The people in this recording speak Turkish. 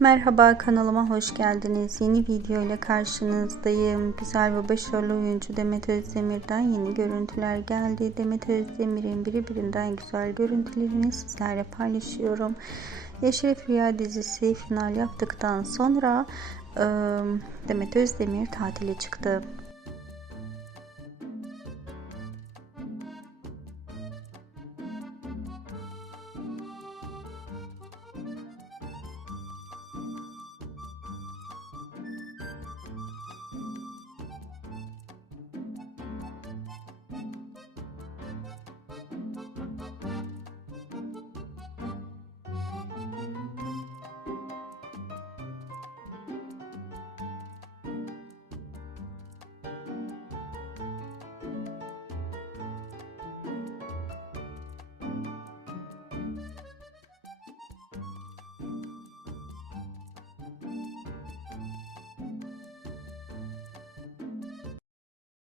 Merhaba, kanalıma hoş geldiniz. Yeni video ile karşınızdayım. Güzel ve başarılı oyuncu Demet Özdemir'den yeni görüntüler geldi. Demet Özdemir'in birbirinden güzel görüntülerini sizlerle paylaşıyorum. Eşref Rüya dizisi final yaptıktan sonra Demet Özdemir tatile çıktı.